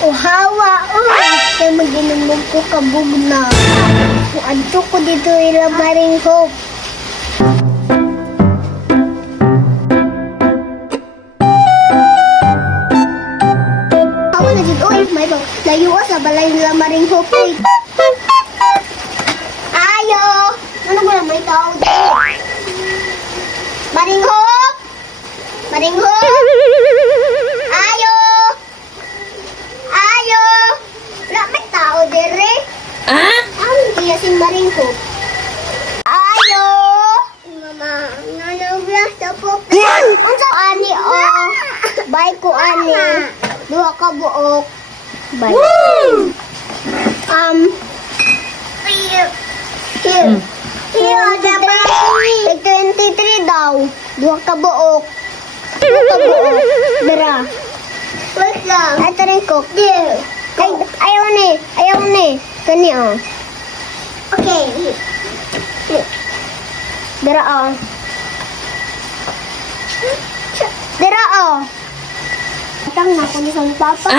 Uhawa, kaya mag-inom ko kabog na. Kung adto ko dito ilabaring ko. Ako na dito, may bang layo sa balay nila maring hope. Ayo! Ano ba na may tao dito? Maring hope! Maring hope! Ayo! Ayo! Wala may tao dire. Ang tiyasin maring hope. Ayo! Mama, nanoblas sa po. Unsa ani Bay ko ani. Duha ka buok. Bay. Here, dapat 23 daw. Duha ka buok. Duha ka buok. Dara. Wait lang. Ito rin ko. Ay, ayaw ni. Ayaw ni. Kani Okay. Dara Dara Atang na ko ni sa papa.